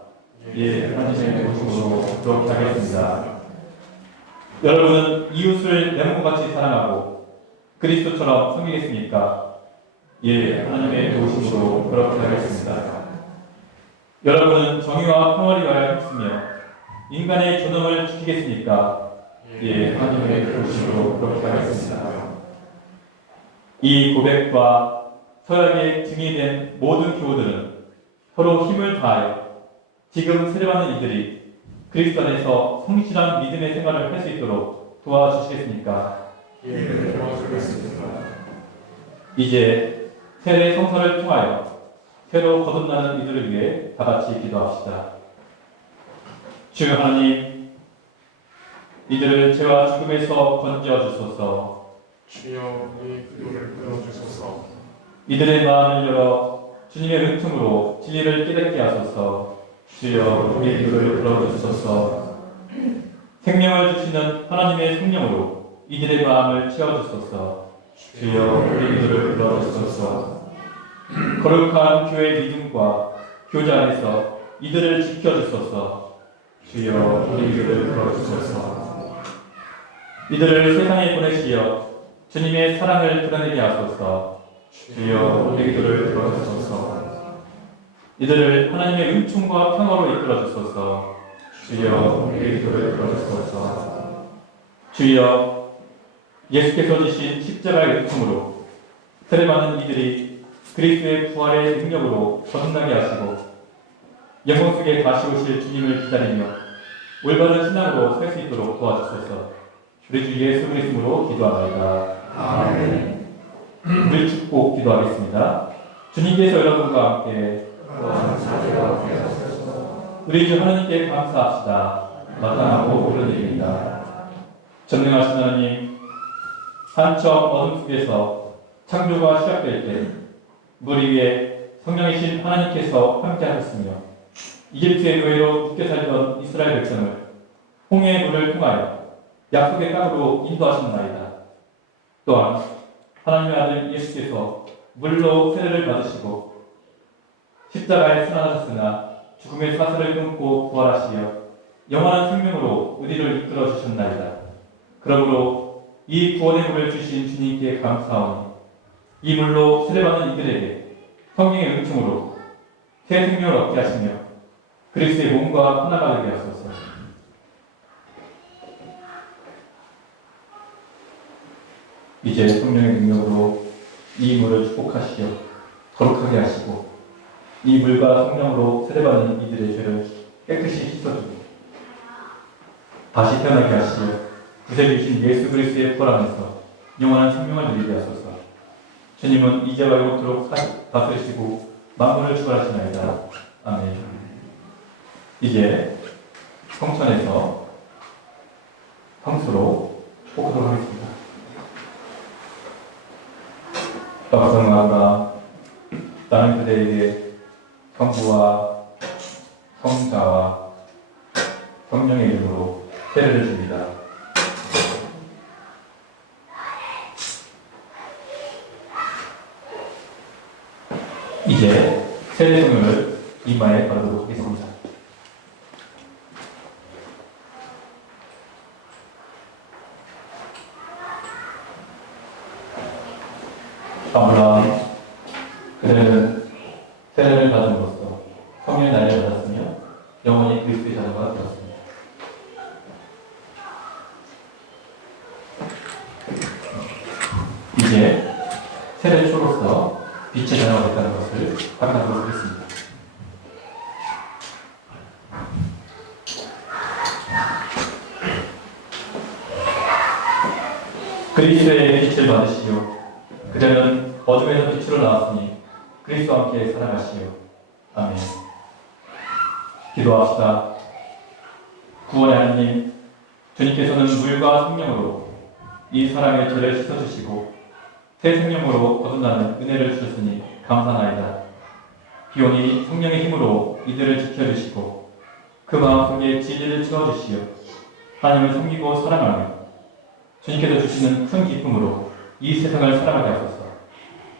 예, 하나님의 도우심으로 그렇게 하겠습니다. 여러분은 이웃을 내 몸같이 사랑하고 그리스도처럼 섬기겠습니까? 예, 하나님의 도우심으로 그렇게 하겠습니다. 여러분은 정의와 평화를 위하여 힘쓰며 인간의 존엄을 지키겠습니까? 예, 하나님의 도우심으로 그렇게 하겠습니다. 이 고백과 서약의 증인이 된 모든 교우들은 서로 힘을 다하여 지금 세례받는 이들이 그리스도 안에서 성실한 믿음의 생활을 할 수 있도록 도와주시겠습니까? 예, 도와주겠습니다. 이제 세례 성사를 통하여 새로 거듭나는 이들을 위해 다 같이 기도합시다. 주여 하나님, 이들을 죄와 죽음에서 건져 주소서. 주여 이 기도를 들어주소서. 이들의 마음을 열어 주님의 은총으로 진리를 깨닫게 하소서. 주여 우리 기도를 들어주소서. 생명을 주시는 하나님의 성령으로 이들의 마음을 채워주소서. 주여 우리 기도를 들어주소서. 거룩한 교회 믿음과 교자 안에서 이들을 지켜주소서. 주여 우리 기도를 들어주소서. 이들을 세상에 보내시어 주님의 사랑을 드러내게 하소서. 주여 우리 기도를 들어주소서. 이들을 하나님의 은총과 평화로 이끌어주소서. 주여 우리 기도를 들어주소서. 주여 예수께서 지신 십자가의 은총으로 세례받는 이들이 그리스도의 부활의 능력으로 거듭나게 하시고 영광 속에 다시 오실 주님을 기다리며 올바른 신앙으로 살 수 있도록 도와주소서. 우리 주 예수 그리스도로 기도합니다. 아멘. 우리 축복 기도하겠습니다. 주님께서 여러분과 함께 우리 주 하나님께 감사합시다. 마땅하고 옳은 일입니다. 전능하신 하나님, 한처 어둠 속에서 창조가 시작될 때 물 위에 성령이신 하나님께서 함께 하셨으며 이집트의 노예로 묶여 살던 이스라엘 백성을 홍해의 물을 통하여 약속의 땅으로 인도하셨나이다. 또한 하나님의 아들 예수께서 물로 세례를 받으시고 십자가에 순환하셨으나 죽음의 사슬을 끊고 부활하시며 영원한 생명으로 우리를 이끌어 주셨나이다. 그러므로 이 구원의 물을 주신 주님께 감사하오니 이 물로 세례받는 이들에게 성령의 은총으로 새 생명을 얻게 하시며 그리스도의 몸과 하나가 되게 하소서. 이제 성령의 능력으로 이 물을 축복하시어 거룩하게 하시고 이 물과 성령으로 세례받는 이들의 죄를 깨끗이 씻어주고 다시 태어나게 하시어 구세주 주신 예수 그리스도의 부활 안에서 영원한 생명을 누리게 하소서. 주님은 이제와 영원토록 다스리시고 만물을 주관하시나이다. 아멘. 이제 성천에서 성수로 축복하도록 하겠습니다. 박성마가 나는 그대에게 성부와 성자와 성령의 이름으로 세례를 줍니다. 이제 세례 성령을 이마에 바르도록 하겠습니다. 아브라함, 그대는 세례를 받음으로써 성령의 나이를 받았으며 영원히 그리스도의 자녀가 되었습니다. 이제 세례초로서 빛의 자녀가 됐다는 것을 확인하도록 하겠습니다. 그리스도의 빛을 받으시오. 그대는 어둠에서 빛으로 나왔으니 그리스도와 함께 살아가시오. 아멘. 기도합시다. 구원의 하나님, 주님께서는 물과 성령으로 이 사람의 죄를 씻어주시고 새 생명으로 거듭나는 은혜를 주셨으니 감사나이다. 비오니 성령의 힘으로 이들을 지켜주시고 그 마음속에 진리를 채워주시어 하나님을 섬기고 사랑하며 주님께서 주시는 큰 기쁨으로 이 세상을 살아가게 하소서.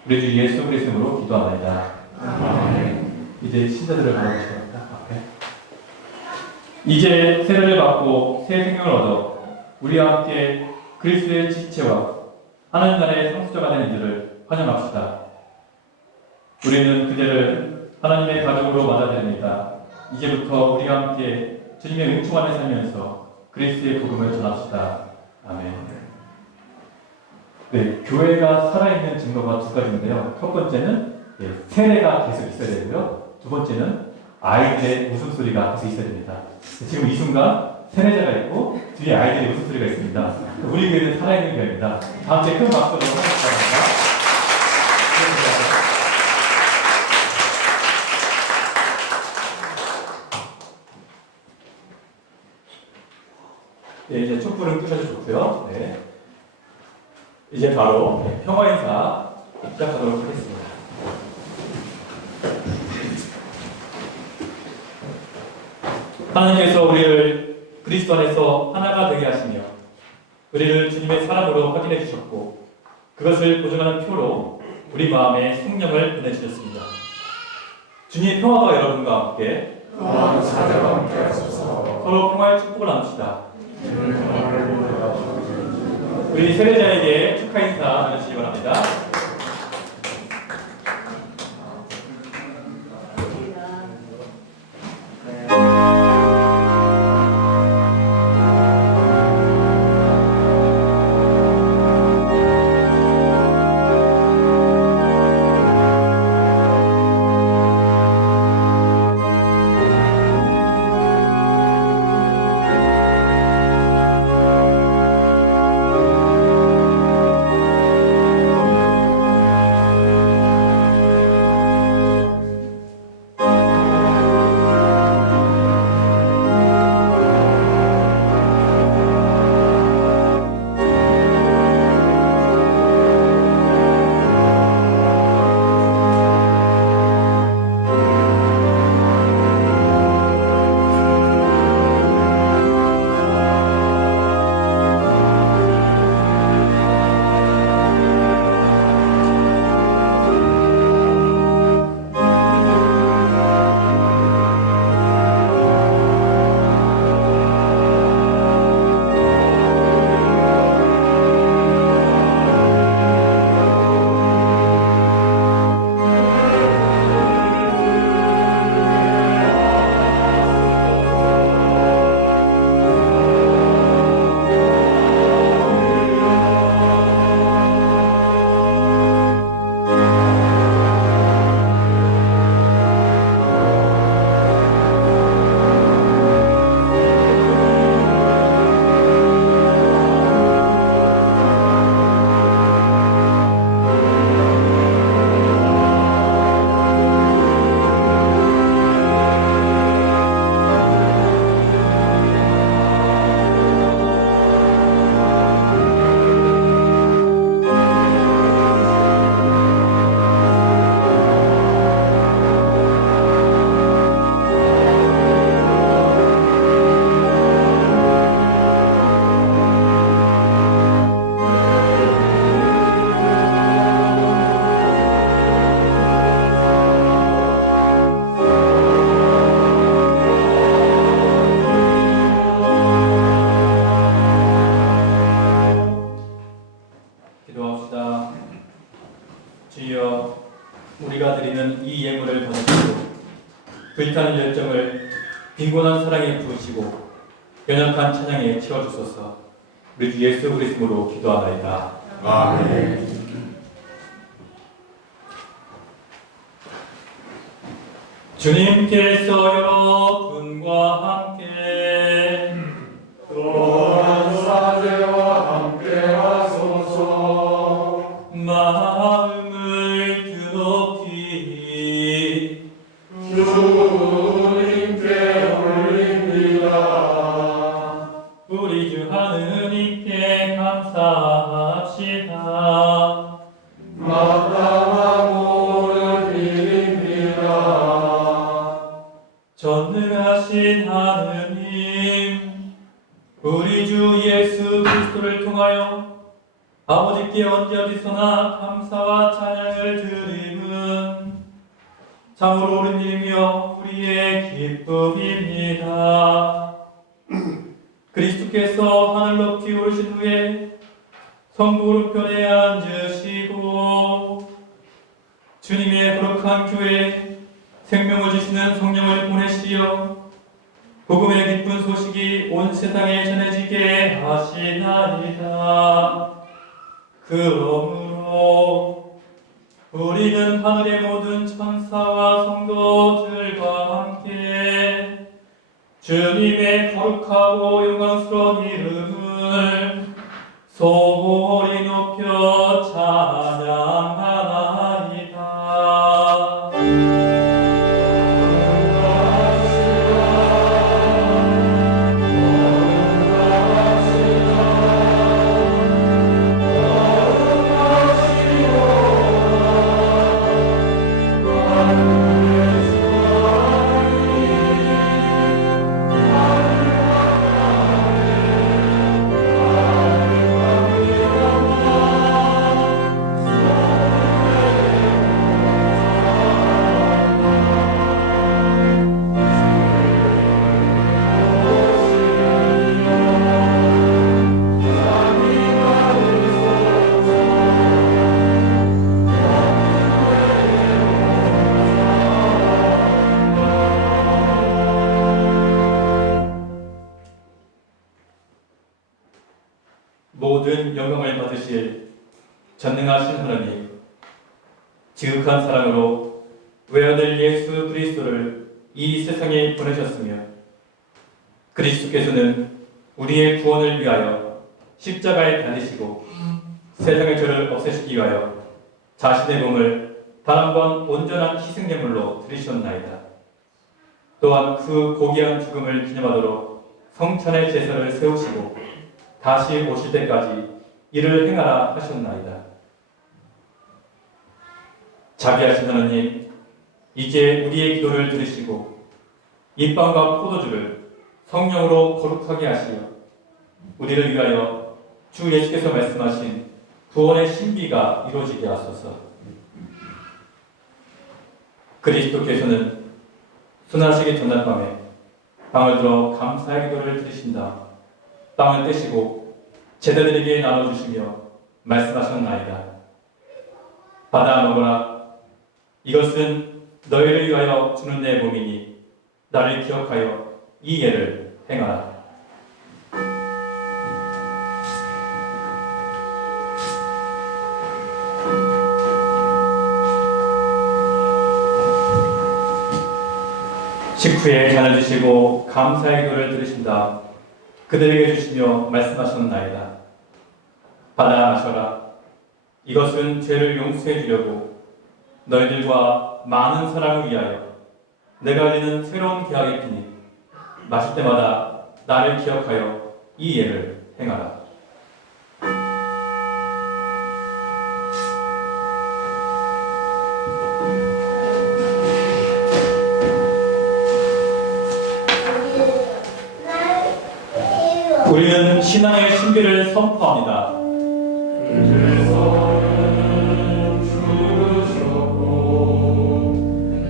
우리 주 예수 그리스도로 기도하나이다. 아멘. 이제 신자들을 바라보시옵니다. 앞에. 이제 세례를 받고 새 생명을 얻어 우리와 함께 그리스도의 지체와 하나님 나라의 상수자가 된 이들을 환영합시다. 우리는 그들을 하나님의 가족으로 맞아들입니다. 이제부터 우리와 함께 주님의 은총 안에 살면서 그리스도의 복음을 전합시다. 아멘. 네, 교회가 살아있는 증거가 두 가지인데요. 첫 번째는 세례가 계속 있어야 되고요. 두 번째는 아이들의 웃음소리가 계속 있어야 됩니다. 지금 이 순간 세례자가 있고 뒤에 아이들의 웃음소리가 있습니다. 우리 교회는 살아있는 교회입니다. 다음 주에 큰 박수로 환영합니다. 예, 이제 촛불을 끄셔도 좋고요. 네. 이제 바로 평화 인사 시작하도록 하겠습니다. 하나님께서 우리를 그리스도 안에서 하나가 되게 하시며 우리를 주님의 사랑으로 확인해 주셨고 그것을 보증하는 표로 우리 마음에 성령을 보내주셨습니다. 주님의 평화가 여러분과 함께 또한 사자와 함께 하소서. 서로 평화의 축복을 나눕시다. 우리 세례자에게 축하 인사 나누시기 바랍니다. 기도합시다. 주여, 우리가 드리는 이 예물을 받으시고 불타는 열정을 빈곤한 사랑에 부으시고 연약한 찬양에 채워주소서. 우리 주 예수 그리스도로 기도하나이다. 아멘. 주님께서 여러분과 함께 또한 사제와 함께 하소서. 마음을 드높이 주님께 올립니다. 우리 주 하느님께 감사합시다. 마땅한 일입니다. 전능하신 하느님, 우리 주 예수 그리스도를 통하여 아버지께 언제 어디서나 감사와 찬양을 드림은 참으로 옳은 일이며 우리의 기쁨입니다. 그리스도께서 하늘 높이 오르신 후에 성부 오른편에 앉으시고 주님의 거룩한 교회에 생명을 주시는 성령을 보내시어 복음의 기쁜 소식이 온 세상에 전해지게 하시나이다. 그러므로 우리는 하늘의 모든 천사와 성도들과 함께 주님의 거룩하고 영광스러운 이름을 소리 높여 찬양하나이다. 주님께 모든 영광을 받으실 전능하신 하나님, 지극한 사랑으로 외아들 예수 그리스도를 이 세상에 보내셨으며 그리스도께서는 우리의 구원을 위하여 십자가에 달리시고 세상의 죄를 없애시기 위하여 자신의 몸을 단 한 번 온전한 희생제물로 드리셨나이다. 또한 그 고귀한 죽음을 기념하도록 성찬의 제사를 세우시고 다시 오실 때까지 이를 행하라 하셨나이다. 자비하신 하나님, 이제 우리의 기도를 들으시고 이 빵과 포도주를 성령으로 거룩하게 하시어 우리를 위하여 주 예수께서 말씀하신 구원의 신비가 이루어지게 하소서. 그리스도께서는 순환하시기 전날밤에 빵을 들어 감사의 기도를 드리신다. 빵을 떼시고 제자들에게 나눠주시며 말씀하셨나이다. 받아 먹어라. 이것은 너희를 위하여 주는 내 몸이니 나를 기억하여 이 예를 행하라. 식후에 잔을 주시고 감사의 기도를 들으신다. 그들에게 주시며 말씀하셨나이다. 받아 마셔라. 이것은 죄를 용서해 주려고 너희들과 많은 사람을 위하여 내가 알리는 새로운 계약의 피니 마실 때마다 나를 기억하여 이 예를 행하라. 우리는 신앙의 신비를 선포합니다. 그리스도는 죽으셨고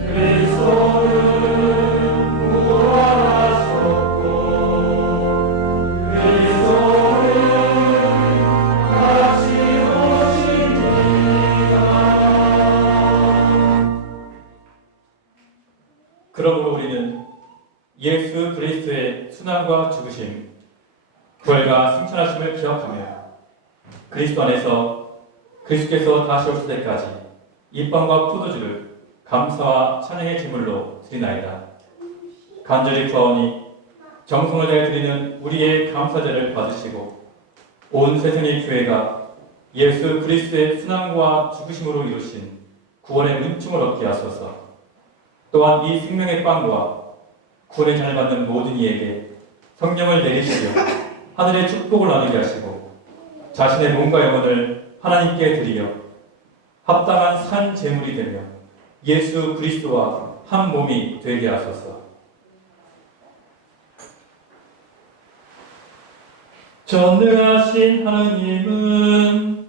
그리스도는 부활하셨고 그리스도는 다시 오십니다. 그러므로 우리는 예수 그리스도의 순환과 죽으심, 부활과 승천하심을 기억하며 그리스도 안에서 그리스도께서 다시 오실 때까지 이 빵과 포도주를 감사와 찬양의 제물로 드리나이다. 간절히 구하오니 정성을 다해 드리는 우리의 감사제를 받으시고 온 세상의 교회가 예수 그리스도의 순환과 죽으심으로 이루신 구원의 은총을 얻게 하소서. 또한 이 생명의 빵과 구원의 잔을 받는 모든 이에게 성령을 내리시며 하늘의 축복을 나누게 하시고 자신의 몸과 영혼을 하나님께 드리려 합당한 산 제물이 되며 예수 그리스도와 한 몸이 되게 하소서. 전능하신 하나님은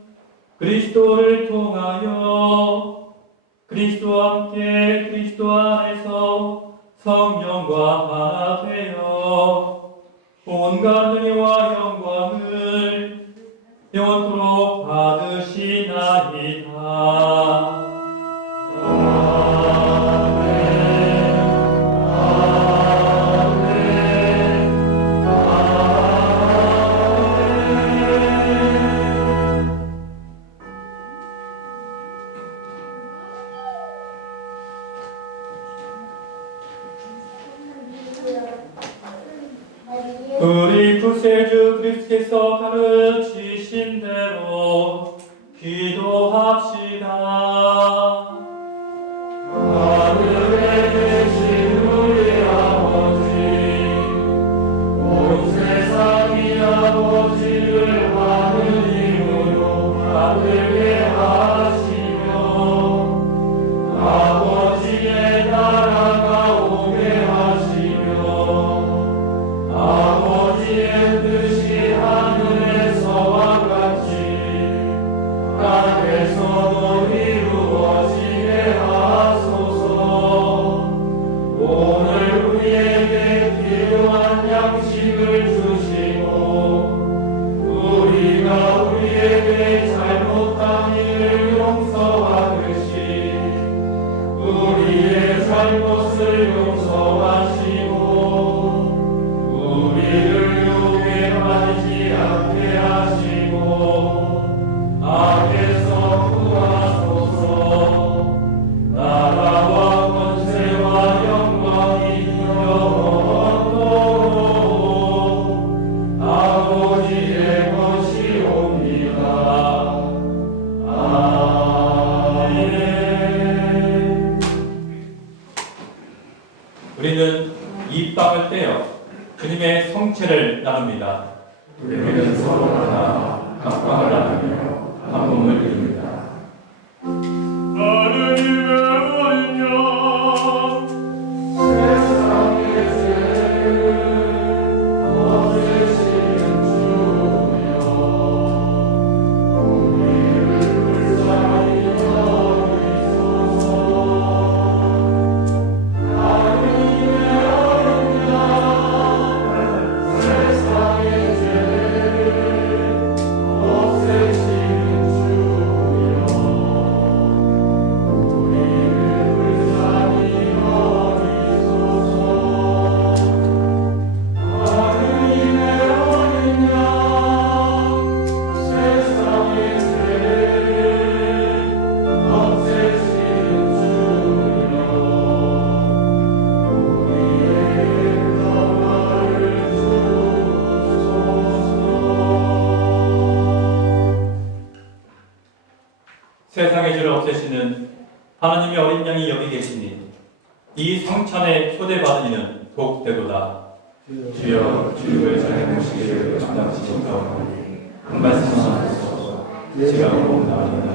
그리스도를 통하여 그리스도와 함께 그리스도 안에서 성령과 하나 되어 온갖 은혜와 영광을 영원토록 받으시나이다. 우리 구세주 그리스도께서 가르치신 대로 기도합시다. 하늘에 계신 우리 아버지, 온 세상이 아버지를 하느님으로 받들게 하시며 아버지의 나라가 오게 하시며 아버지의 뜻이 하늘에서와 같이 땅에서도 이루어지게 하소서. 오늘 우리에게 필요한 양식을 주시고 우리가 우리에게 잘못한 일을 용서하듯이 우리의 잘못을 용서하시고 우리를 유혹에 빠지지 않게 하시고 통째를 나눕니다. 우리는 서로 하나 각광을 나누며 한 몸을 이룹니다. 하느님의 은총 세상의 죄를 없애시는 주여 우리를 불쌍히 여기소서. 하느님의 어린 양 세상의 죄를 없애시는 주여 우리를 불쌍히 여기소서. 하느님의 어린 양 세상의 죄를 없애시는 주여 우리의 평화를 주소서. 세상의 죄를 없애시는 하나님의 어린 양이 여기 계시니 이 성찬에 초대받은 이는 복되도다. 주여 주의 전에 모시기를 감당치 못하오니 한 말씀만 하소서. 제가 원하오나이다.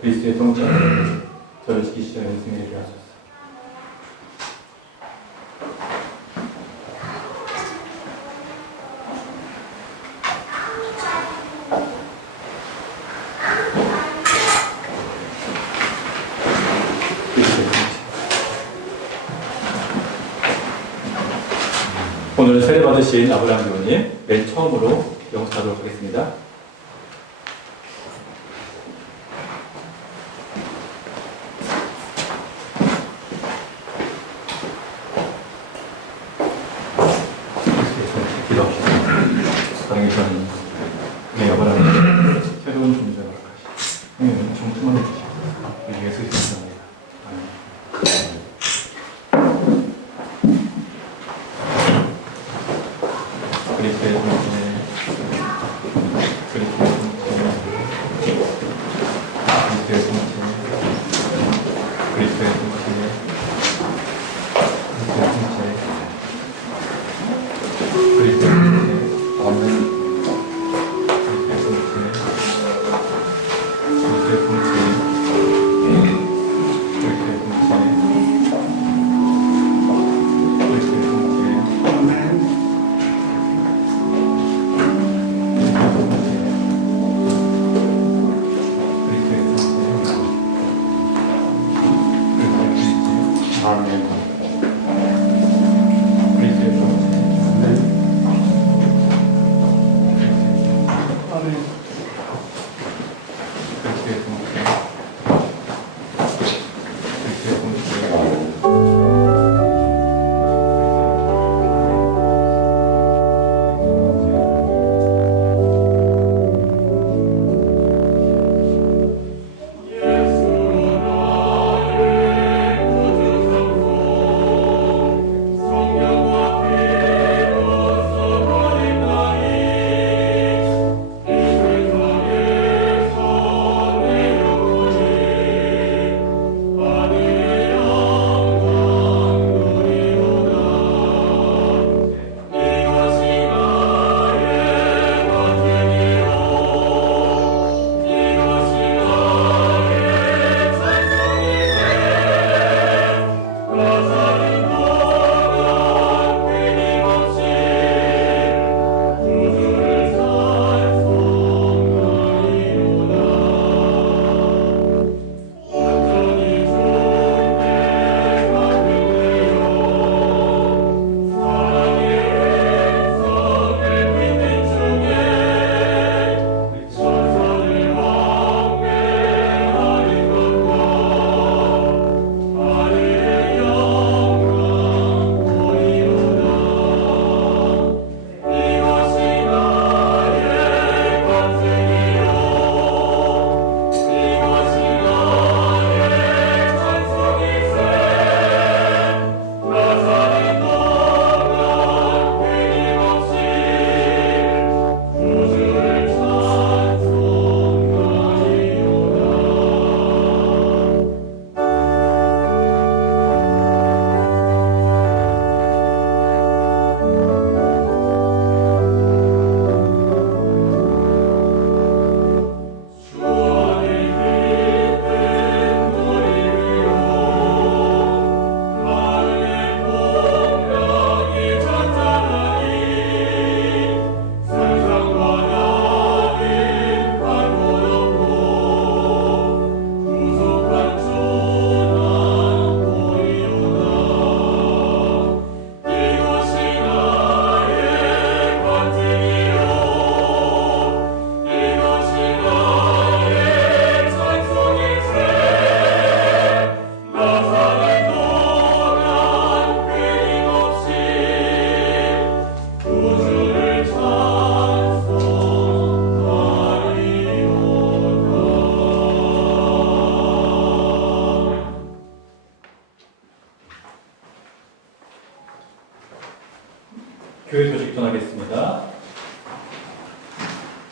그리스도의 성찬을 저를 지키시려 인생에게 하소서. 오늘 세례 받으신 아브라함 교우님 맨 처음으로 영사하도록 하겠습니다. 기도합시다. 사랑해주는 우리 아브라함 새로운 존재를 하시고 정통을 해주시고 우리 예수 그리스도입니다. 아멘. 그리스도의 성체, 그리스도의 성체, 그리스도의 성체, 그리스도의 성체, 그리스도의 성체, 그리스도의 성체, 아멘. 그리스도의 성체.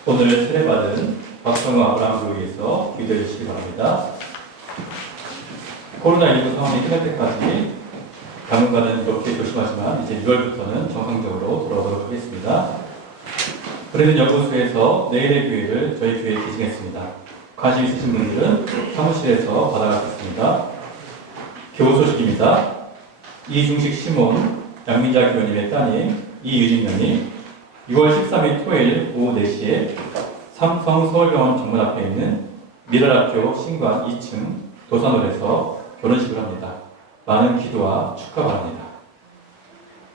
오늘 세례받은 박성호 아브라함 교회에서 기도해 주시기 바랍니다. 코로나19 상황이 끝날 때까지 당분간은 이렇게 조심하지만 이제 6월부터는 정상적으로 돌아오도록 하겠습니다. 브레든 연구소에서 내일의 교회를 저희 교회에 기증했습니다. 관심 있으신 분들은 사무실에서 받아가겠습니다. 교우 소식입니다. 이중식 시몬 양민자 교우님의 따님 이유진님이 6월 13일 토요일 오후 4시에 삼성 서울병원 정문 앞에 있는 미랄학교 신관 2층 도산홀에서 결혼식을 합니다. 많은 기도와 축하 바랍니다.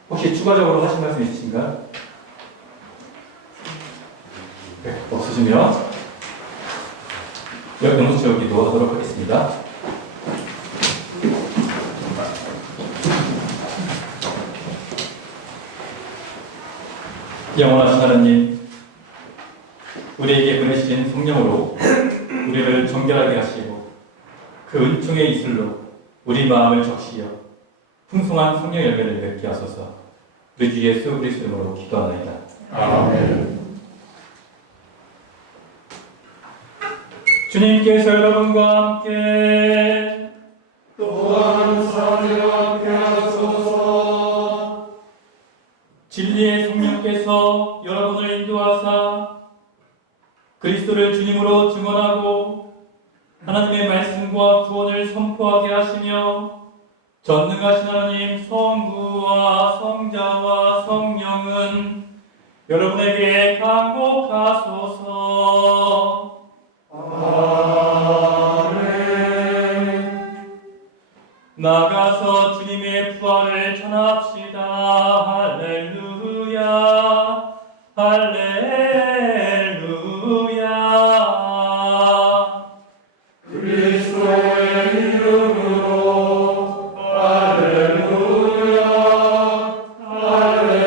혹시 추가적으로 하신 말씀 있으신가요? 네, 없으시면 영수증 기도하도록 하겠습니다. 영원하신 하나님, 우리에게 보내신 성령으로 우리를 정결하게 하시고 그 은총의 이슬로 우리 마음을 적시어 풍성한 성령 열매를 맺게 하소서. 우리 주 예수 그리스도 이름으로 기도하나이다. 아멘. 주님께서 여러분과 함께 또한 사람과 함께 하소서. 진리의 성령께서 여러분을 인도하사 그리스도를 주님으로 증언하고 하나님의 말씀과 구원을 선포하게 하시며 전능하신 하나님 성부와 성자와 성령은 여러분에게 강복하소서. 아멘. 나가서 주님의 부활을 전합시다. 할렐루야 할렐루야. 그리스도의 이름으로 할렐루야 할렐루야.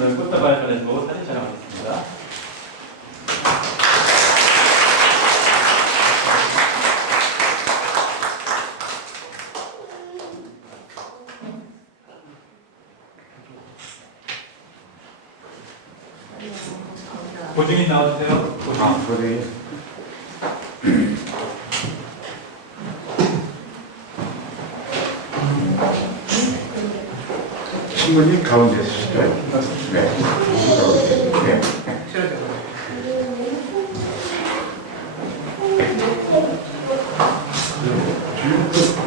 오늘 꽃다발 전해주고 사진 촬영하겠습니다. 고증인 나와주세요. 고증인. 신부님 가운데 서시죠. 네. 네. 주인분